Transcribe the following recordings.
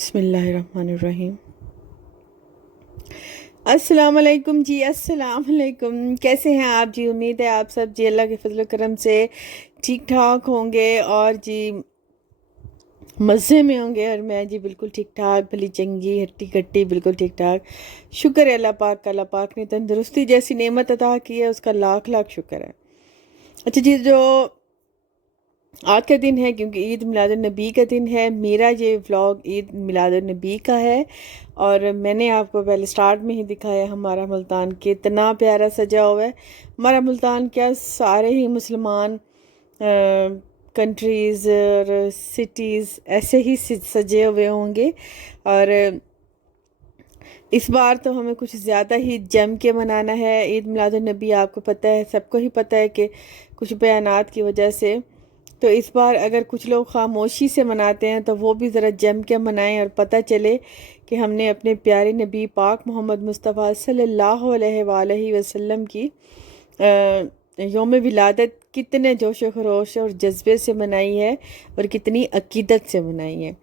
बिस्मिल्लाहिर्रहमानिर्रहीम। अस्सलाम वालेकुम जी, अस्सलाम वालेकुम। कैसे हैं आप जी? उम्मीद है आप सब जी अल्लाह के फजल करम से ठीक ठाक होंगे और जी मज़े में होंगे। और मैं जी बिल्कुल ठीक ठाक, भली चंगी हट्टी कट्टी, बिल्कुल ठीक ठाक। शुक्र है अल्लाह पाक का। अल्लाह पाक ने तंदुरुस्ती जैसी नेमत अता की है, उसका लाख लाख शुक्र है। अच्छा जी, जो आज का दिन है, क्योंकि ईद मिलादुन्नबी का दिन है, मेरा ये व्लॉग ईद मिलादुन्नबी का है। और मैंने आपको पहले स्टार्ट में ही दिखाया हमारा मुल्तान कितना प्यारा सजा हुआ है। हमारा मुल्तान क्या, सारे ही मुसलमान कंट्रीज़ और सिटीज़ ऐसे ही सजे हुए होंगे। और इस बार तो हमें कुछ ज़्यादा ही जम के मनाना है ईद मिलादुन्नबी। आपको पता है, सबको ही पता है कि कुछ बयानात की वजह से तो इस बार अगर कुछ लोग खामोशी से मनाते हैं तो वो भी ज़रा जम के मनाएं और पता चले कि हमने अपने प्यारे नबी पाक मोहम्मद मुस्तफ़ा सल्लल्लाहु अलैहि वसल्लम की यौम विलादत कितने जोश व खरोश और जज्बे से मनाई है और कितनी अकीदत से मनाई है।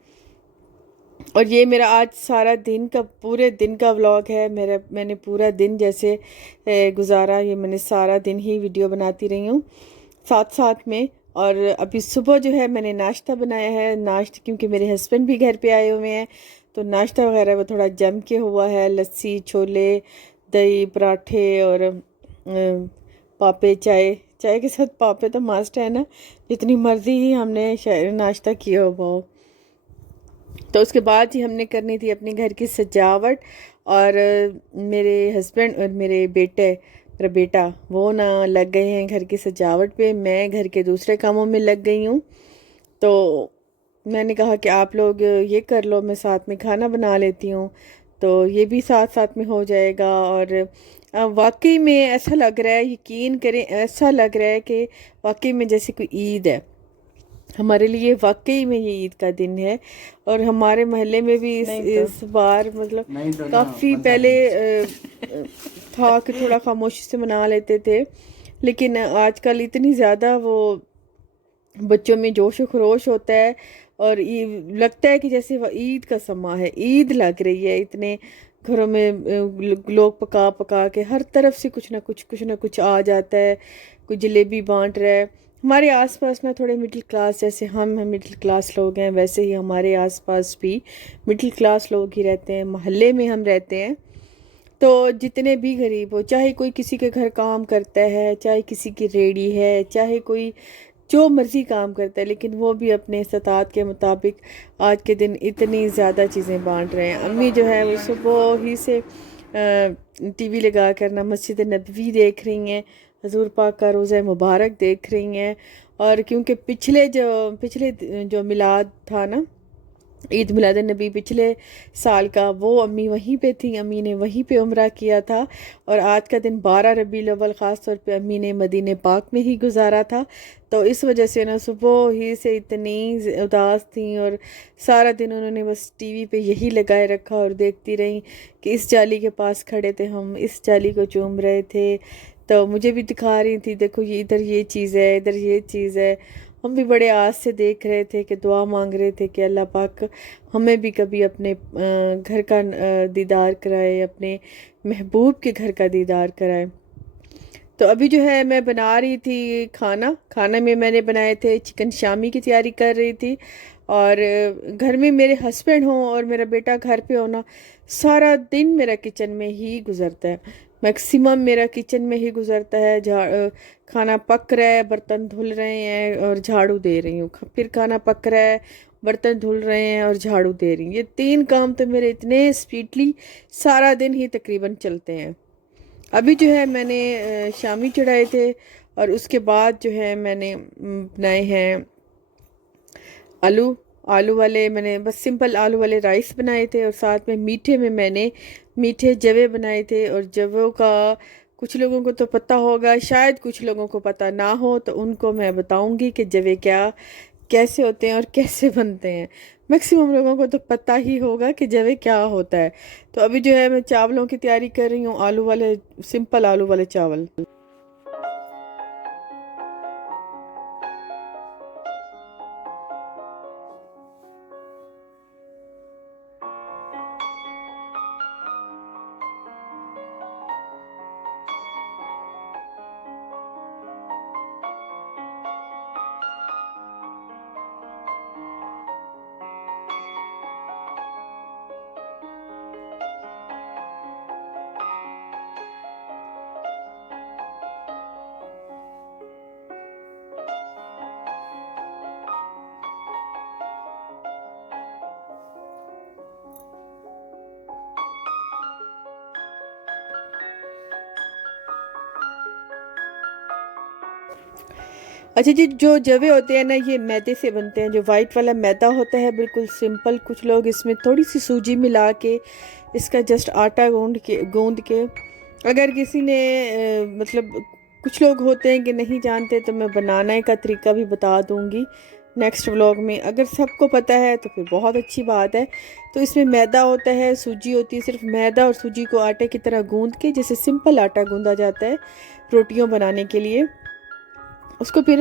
और ये मेरा आज सारा दिन का, पूरे दिन का व्लॉग है। मैंने पूरा दिन जैसे गुजारा, ये मैंने सारा दिन ही वीडियो बनाती रही हूँ साथ साथ में। और अभी सुबह जो है मैंने नाश्ता बनाया है। नाश्ता क्योंकि मेरे हस्बैंड भी घर पे आए हुए हैं तो नाश्ता वगैरह वो थोड़ा जम के हुआ है। लस्सी, छोले, दही, पराठे और पापे। चाय, चाय के साथ पापे तो मस्ट है ना, जितनी मर्जी ही हमने नाश्ता किया हो। तो उसके बाद ही हमने करनी थी अपने घर की सजावट। और मेरे हस्बैंड और मेरा बेटा वो ना लग गए हैं घर की सजावट पे। मैं घर के दूसरे कामों में लग गई हूँ। तो मैंने कहा कि आप लोग ये कर लो, मैं साथ में खाना बना लेती हूँ, तो ये भी साथ साथ में हो जाएगा। और वाकई में ऐसा लग रहा है, यकीन करें, ऐसा लग रहा है कि वाकई में जैसे कोई ईद है हमारे लिए। वाकई में ये ईद का दिन है। और हमारे मोहल्ले में भी इस बार मतलब काफ़ी पहले था कि थोड़ा खामोशी से मना लेते थे, लेकिन आजकल इतनी ज़्यादा वो बच्चों में जोश व खरोश होता है। और लगता है कि जैसे वह ईद का समा है, ईद लग रही है। इतने घरों में लोग पका पका के हर तरफ से कुछ ना कुछ आ जाता है। कोई जलेबी बांट रहा है। हमारे आसपास ना थोड़े मिडिल क्लास, जैसे हम मिडिल क्लास लोग हैं, वैसे ही हमारे आसपास भी मिडिल क्लास लोग ही रहते हैं। मोहल्ले में हम रहते हैं तो जितने भी गरीब हो, चाहे कोई किसी के घर काम करता है, चाहे किसी की रेडी है, चाहे कोई जो मर्जी काम करता है, लेकिन वो भी अपने इस्तात के मुताबिक आज के दिन इतनी ज़्यादा चीज़ें बांट रहे हैं। अम्मी जो है वो सुबह ही से टीवी लगा कर ना मस्जिद नबवी देख रही हैं, हजूर पाक का रोज़ा मुबारक देख रही हैं। और क्योंकि पिछले जो मिलाद था ना, ईद मिलाद नबी पिछले साल का, वो अम्मी वहीं पे थी, अम्मी ने वहीं पे उम्रा किया था। और आज का दिन 12 रबीउल अव्वल ख़ास तौर पे अम्मी ने मदीने पाक में ही गुजारा था। तो इस वजह से ना सुबह ही से इतनी उदास थी और सारा दिन उन्होंने बस टीवी पे यही लगाए रखा और देखती रही कि इस जाली के पास खड़े थे हम, इस जाली को चूम रहे थे। तो मुझे भी दिखा रही थी, देखो ये इधर ये चीज़ है, इधर ये चीज़ है। हम भी बड़े आस से देख रहे थे कि दुआ मांग रहे थे कि अल्लाह पाक हमें भी कभी अपने घर का दीदार कराए, अपने महबूब के घर का दीदार कराए। तो अभी जो है मैं बना रही थी खाना में मैंने बनाए थे चिकन शामी की तैयारी कर रही थी। और घर में मेरे हस्बैंड हों और मेरा बेटा घर पे होना, सारा दिन मेरा किचन में ही गुजरता है। मैक्सिमम मेरा किचन में ही गुजरता है। खाना पक रहा है, बर्तन धुल रहे हैं और झाड़ू दे रही हूँ, फिर खाना पक रहा है, बर्तन धुल रहे हैं और झाड़ू दे रही हूँ। ये तीन काम तो मेरे इतने स्पीडली सारा दिन ही तकरीबन चलते हैं। अभी जो है मैंने शामी चढ़ाए थे और उसके बाद जो है मैंने बनाए हैं आलू आलू वाले। मैंने बस सिंपल आलू वाले राइस बनाए थे और साथ में मीठे में मैंने मीठे जवे बनाए थे। और जवों का कुछ लोगों को तो पता होगा, शायद कुछ लोगों को पता ना हो, तो उनको मैं बताऊंगी कि जवे क्या, कैसे होते हैं और कैसे बनते हैं। मैक्सिमम लोगों को तो पता ही होगा कि जवे क्या होता है। तो अभी जो है मैं चावलों की तैयारी कर रही हूँ, आलू वाले, सिंपल आलू वाले चावल। अच्छा जी, जो जवे होते हैं ना, ये मैदे से बनते हैं। जो वाइट वाला मैदा होता है बिल्कुल सिंपल, कुछ लोग इसमें थोड़ी सी सूजी मिला के इसका जस्ट आटा गूंद के अगर किसी ने मतलब कुछ लोग होते हैं कि नहीं जानते, तो मैं बनाने का तरीका भी बता दूंगी नेक्स्ट व्लॉग में। अगर सबको पता है तो फिर बहुत अच्छी बात है। तो इसमें मैदा होता है, सूजी होती है, सिर्फ मैदा और सूजी को आटे की तरह गूंद के, जैसे सिंपल आटा गूंदा जाता है रोटियों बनाने के लिए, उसको फिर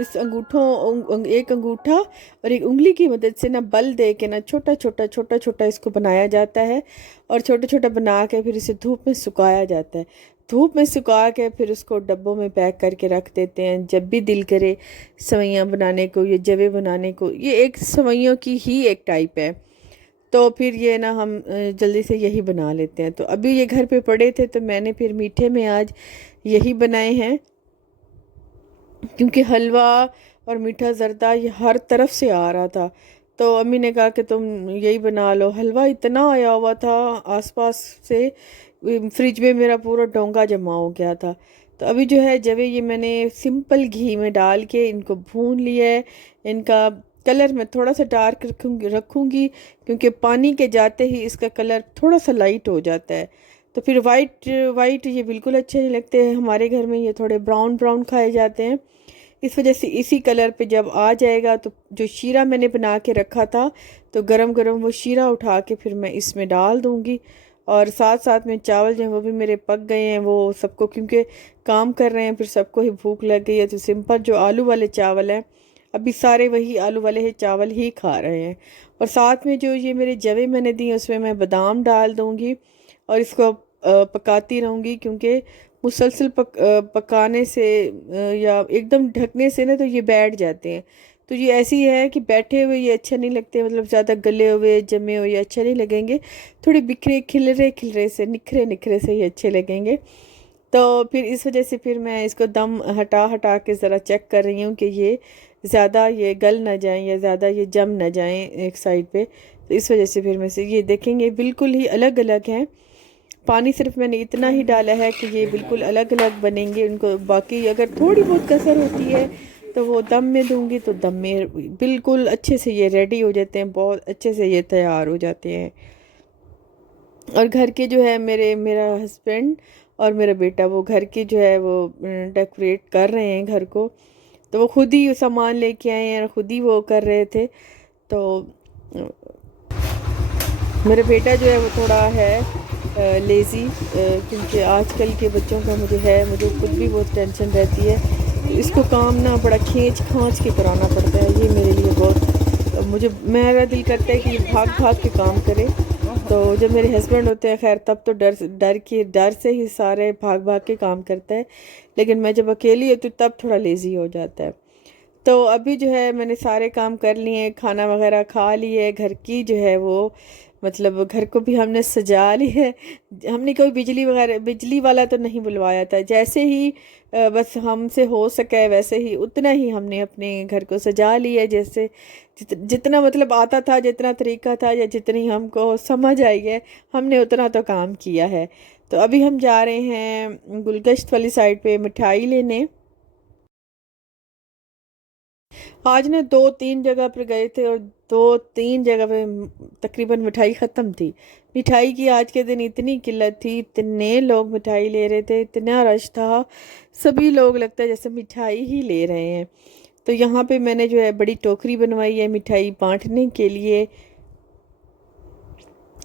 इस एक अंगूठा और एक उंगली की मदद से ना बल दे के ना छोटा छोटा इसको बनाया जाता है। और छोटा छोटा बना के फिर इसे धूप में सुखाया जाता है। धूप में सुखा के फिर उसको डब्बों में पैक करके रख देते हैं। जब भी दिल करे सेवइयाँ बनाने को या जवे बनाने को, ये एक सेवइयों की ही एक टाइप है, तो फिर ये ना हम जल्दी से यही बना लेते हैं। तो अभी ये घर पे पड़े थे तो मैंने फिर मीठे में आज यही बनाए हैं, क्योंकि हलवा और मीठा जर्दा ये हर तरफ से आ रहा था। तो अम्मी ने कहा कि तुम यही बना लो। हलवा इतना आया हुआ था आसपास से, फ्रिज में मेरा पूरा डोंगा जमा हो गया था। तो अभी जो है जब ये मैंने सिंपल घी में डाल के इनको भून लिया है। इनका कलर मैं थोड़ा सा डार्क रखूँगी, क्योंकि पानी के जाते ही इसका कलर थोड़ा सा लाइट हो जाता है। तो फिर वाइट वाइट ये बिल्कुल अच्छे नहीं लगते हैं हमारे घर में, ये थोड़े ब्राउन ब्राउन खाए जाते हैं। इस वजह से इसी कलर पे जब आ जाएगा, तो जो शीरा मैंने बना के रखा था, तो गरम गरम वो शीरा उठा के फिर मैं इसमें डाल दूंगी। और साथ साथ में चावल जो हैं वो भी मेरे पक गए हैं। वो सबको, क्योंकि काम कर रहे हैं, फिर सबको ही भूख लग गई है, तो सिंपल जो आलू वाले चावल हैं, अभी सारे वही आलू वाले ही चावल ही खा रहे हैं। और साथ में जो ये मेरे जवे मैंने दिए उसमें मैं बादाम डाल दूंगी और इसको पकाती रहूँगी, क्योंकि मुसलसल पकाने से या एकदम ढकने से ना तो ये बैठ जाते हैं। तो ये ऐसी है कि बैठे हुए ये अच्छे नहीं लगते, मतलब ज़्यादा गले हुए जमे हुए ये अच्छे नहीं लगेंगे। थोड़े बिखरे खिलरे खिलरे से, निखरे निखरे से ये अच्छे लगेंगे। तो फिर इस वजह से फिर मैं इसको दम हटा हटा के ज़रा चेक कर रही हूँ कि ये ज़्यादा ये गल ना जाएं या ज़्यादा ये जम ना जाएं एक साइड पे। तो इस वजह से फिर मैं से ये देखेंगे बिल्कुल ही अलग अलग हैं। पानी सिर्फ मैंने इतना ही डाला है कि ये बिल्कुल अलग अलग बनेंगे। उनको बाकी अगर थोड़ी बहुत कसर होती है तो वो दम में दूंगी, तो दम में बिल्कुल अच्छे से ये रेडी हो जाते हैं, बहुत अच्छे से ये तैयार हो जाते हैं। और घर के जो है मेरा हस्बैंड और मेरा बेटा, वो घर की जो है वो डेकोरेट कर रहे हैं घर को। तो वो खुद ही सामान लेके आए हैं और ख़ुद ही वो कर रहे थे। तो मेरा बेटा जो है वो थोड़ा है लेज़ी, क्योंकि आजकल के बच्चों का मुझे खुद भी बहुत टेंशन रहती है। तो इसको काम ना बड़ा खींच खांच के कराना पड़ता है। ये मेरे लिए बहुत, मेरा दिल करता है कि ये भाग भाग के काम करे। तो जब मेरे हस्बैंड होते हैं खैर, तब तो डर से ही सारे भाग भाग के काम करता है। लेकिन मैं जब अकेली होती हूँ तब थोड़ा लेज़ी हो जाता है। तो अभी जो है मैंने सारे काम कर लिए हैं, खाना वगैरह खा लिए, घर की जो है वो मतलब घर को भी हमने सजा ली है। हमने कोई बिजली वाला तो नहीं बुलवाया था। जैसे ही बस हमसे हो सका है वैसे ही उतना ही हमने अपने घर को सजा लिया है। जैसे जितना मतलब आता था, जितना तरीका था या जितनी हमको समझ आई है, हमने उतना तो काम किया है। तो अभी हम जा रहे हैं गुलगश्त वाली साइड पे मिठाई लेने। आज ना 2-3 जगह पर गए थे और 2-3 जगह पे तकरीबन मिठाई ख़त्म थी। मिठाई की आज के दिन इतनी किल्लत थी, इतने लोग मिठाई ले रहे थे, इतना रश था, सभी लोग लगता है जैसे मिठाई ही ले रहे हैं। तो यहाँ पे मैंने जो है बड़ी टोकरी बनवाई है मिठाई बांटने के लिए।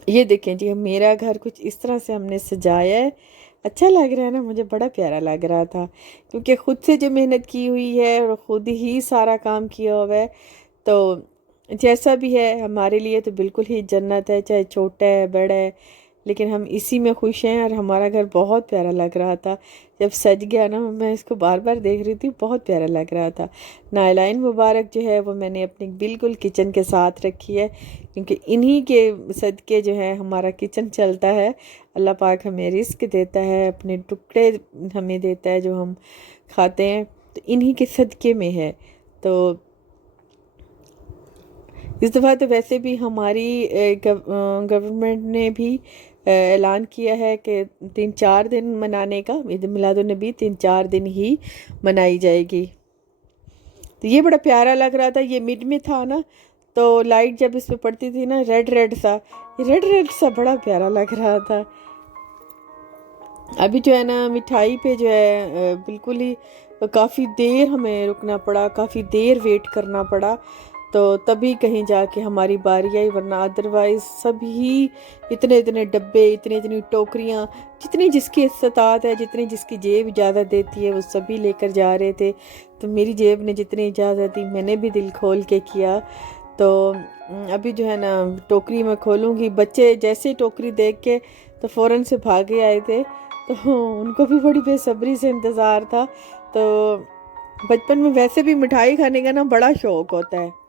ये देखें जी, मेरा घर कुछ इस तरह से हमने सजाया है। अच्छा लग रहा है ना, मुझे बड़ा प्यारा लग रहा था, क्योंकि ख़ुद से जो मेहनत की हुई है और ख़ुद ही सारा काम किया हुआ है। तो जैसा भी है हमारे लिए तो बिल्कुल ही जन्नत है, चाहे छोटा है बड़ा है, लेकिन हम इसी में खुश हैं। और हमारा घर बहुत प्यारा लग रहा था जब सज गया ना, मैं इसको बार बार देख रही थी, बहुत प्यारा लग रहा था। नायलाइन मुबारक जो है वो मैंने अपनी बिल्कुल किचन के साथ रखी है, क्योंकि इन्हीं के सदके जो है हमारा किचन चलता है। अल्लाह पाक हमें रिस्क देता है, अपने टुकड़े हमें देता है जो हम खाते हैं, तो इन्हीं के सदके में है। तो इस दफ़ा तो वैसे भी हमारी गवर्नमेंट ने भी ऐलान किया है कि 3-4 दिन मनाने का, ईद मिलादुन्नबी 3-4 दिन ही मनाई जाएगी। तो ये बड़ा प्यारा लग रहा था। ये मिड में था ना, तो लाइट जब इस पे पड़ती थी ना, रेड रेड सा, ये रेड रेड सा बड़ा प्यारा लग रहा था। अभी जो है ना मिठाई पे जो है बिल्कुल ही काफ़ी देर हमें रुकना पड़ा, काफ़ी देर वेट करना पड़ा, तो तभी कहीं जाके हमारी बारी आई, वरना अदरवाइज़ सभी इतने इतने डब्बे, इतनी इतनी टोकरियाँ, जितनी जिसकी इस्तात है, जितनी जिसकी जेब इजाज़त देती है, वो सभी लेकर जा रहे थे। तो मेरी जेब ने जितनी इजाज़त दी मैंने भी दिल खोल के किया। तो अभी जो है ना टोकरी मैं खोलूँगी, बच्चे जैसे ही टोकरी देख के तो फ़ौरन से भागे आए थे, तो उनको भी बड़ी बेसब्री से इंतज़ार था। तो बचपन में वैसे भी मिठाई खाने का ना बड़ा शौक़ होता है।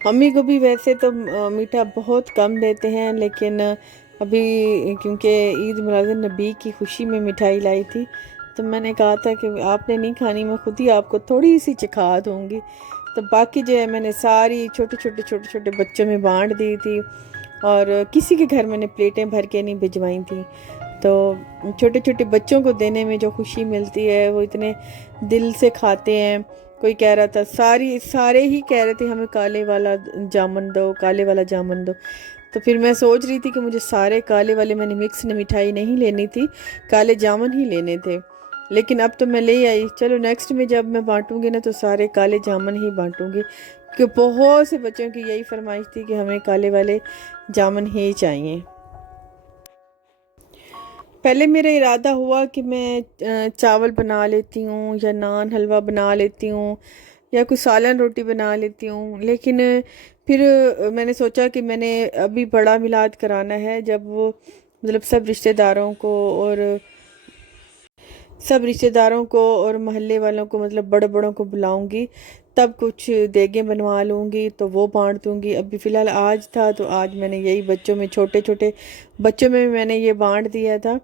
मम्मी को भी वैसे तो मीठा बहुत कम देते हैं, लेकिन अभी क्योंकि ईद मिलादुन नबी की खुशी में मिठाई लाई थी, तो मैंने कहा था कि आपने नहीं खानी, मैं खुद ही आपको थोड़ी सी चखा दूँगी। तो बाकी जो है मैंने सारी छोटे छोटे बच्चों में बांट दी थी, और किसी के घर मैंने प्लेटें भर के नहीं भिजवाई थी। तो छोटे छोटे बच्चों को देने में जो खुशी मिलती है वो इतने दिल से खाते हैं। कोई कह रहा था, सारे ही कह रहे थे हमें काले वाला जामुन दो, काले वाला जामुन दो। तो फिर मैं सोच रही थी कि मुझे सारे काले वाले, मैंने मिक्स मिठाई नहीं लेनी थी, काले जामुन ही लेने थे। लेकिन अब तो मैं ले आई, चलो नेक्स्ट में जब मैं बांटूंगी ना तो सारे काले जामुन ही बांटूंगी, क्योंकि बहुत से बच्चों की यही फरमाइश थी कि हमें काले वाले जामुन ही चाहिए। पहले मेरा इरादा हुआ कि मैं चावल बना लेती हूँ, या नान हलवा बना लेती हूँ, या कुछ सालन रोटी बना लेती हूँ, लेकिन फिर मैंने सोचा कि मैंने अभी बड़ा मिलाद कराना है, जब वो मतलब सब रिश्तेदारों को और मोहल्ले वालों को, मतलब बड़े बड़ों को बुलाऊंगी, तब कुछ देगें बनवा लूँगी तो वो बांट दूँगी। अभी फ़िलहाल आज था तो आज मैंने यही बच्चों में, छोटे छोटे बच्चों में मैंने ये बांट दिया था।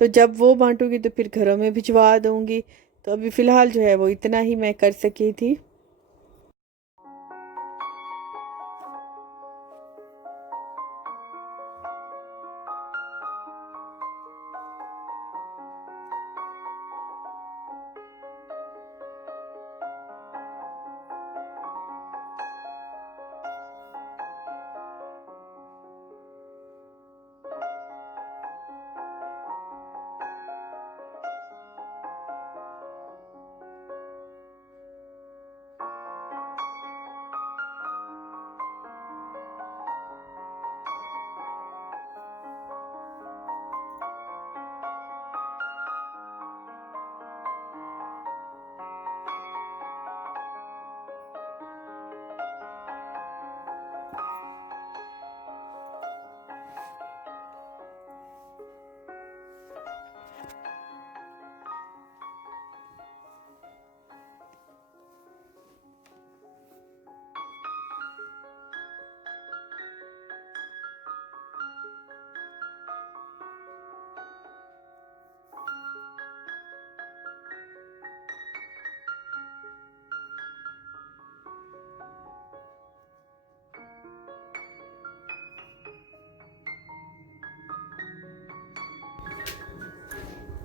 तो जब वो बांटूंगी तो फिर घरों में भिजवा दूँगी। तो अभी फ़िलहाल जो है वो इतना ही मैं कर सकी थी।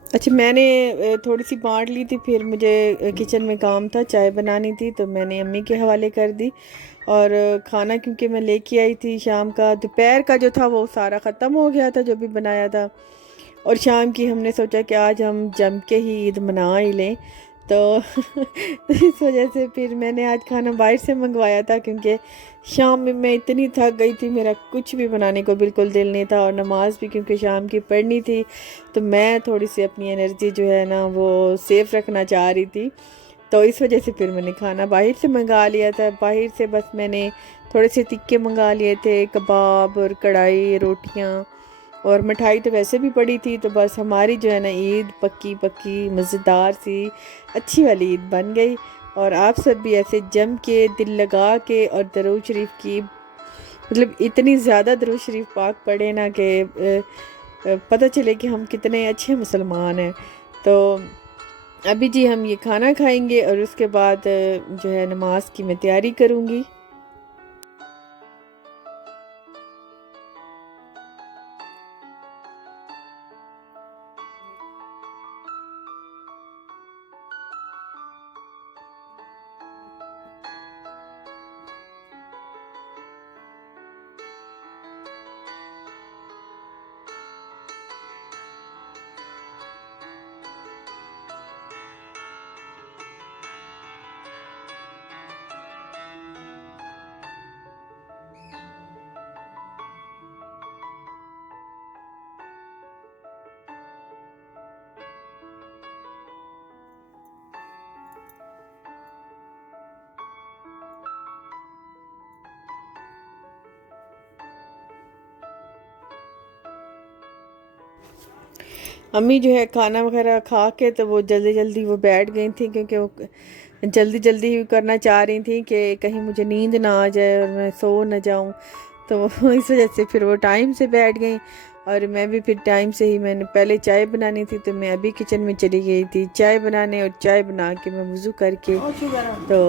अच्छा, मैंने थोड़ी सी बांट ली थी, फिर मुझे किचन में काम था, चाय बनानी थी, तो मैंने अम्मी के हवाले कर दी। और खाना क्योंकि मैं लेके आई थी शाम का, दोपहर का जो था वो सारा ख़त्म हो गया था जो भी बनाया था, और शाम की हमने सोचा कि आज हम जम के ही ईद मना ही लें। तो इस वजह से फिर मैंने आज खाना बाहर से मंगवाया था, क्योंकि शाम में मैं इतनी थक गई थी, मेरा कुछ भी बनाने को बिल्कुल दिल नहीं था, और नमाज़ भी क्योंकि शाम की पढ़नी थी, तो मैं थोड़ी सी अपनी एनर्जी जो है ना वो सेफ़ रखना चाह रही थी। तो इस वजह से फिर मैंने खाना बाहर से मंगा लिया था। बाहर से बस मैंने थोड़े से टिक्के मंगा लिए थे, कबाब और कढ़ाई, रोटियां, और मिठाई तो वैसे भी पड़ी थी। तो बस हमारी जो है ना ईद पक्की पक्की मज़ेदार सी अच्छी वाली ईद बन गई। और आप सब भी ऐसे जम के दिल लगा के और दरूद शरीफ की, मतलब इतनी ज़्यादा दरूद शरीफ पाक पढ़े ना कि पता चले कि हम कितने अच्छे मुसलमान हैं। तो अभी जी हम ये खाना खाएंगे और उसके बाद जो है नमाज की मैं तैयारी करूँगी। अम्मी जो है खाना वगैरह खा के तो वो जल्दी जल्दी वो बैठ गई थी, क्योंकि वो जल्दी जल्दी करना चाह रही थी कि कहीं मुझे नींद ना आ जाए और मैं सो ना जाऊं। तो इस वजह से फिर वो टाइम से बैठ गई, और मैं भी फिर टाइम से ही, मैंने पहले चाय बनानी थी तो मैं अभी किचन में चली गई थी चाय बनाने, और चाय बना के मैं वज़ू करके, तो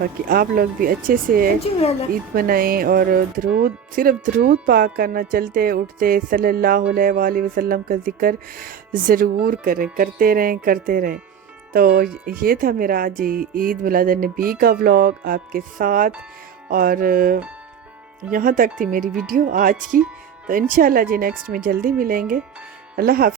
बाकी आप लोग भी अच्छे से ईद मनाएं और दरूद, सिर्फ दरूद पाक करना, चलते उठते सल्लल्लाहु अलैहि वसल्लम का जिक्र ज़रूर करें, करते रहें। तो ये था मेरा आज ईद मिलाद नबी का व्लॉग आपके साथ, और यहाँ तक थी मेरी वीडियो आज की। तो इंशाल्लाह जी नेक्स्ट में जल्दी मिलेंगे। अल्लाह हाफ़िज़।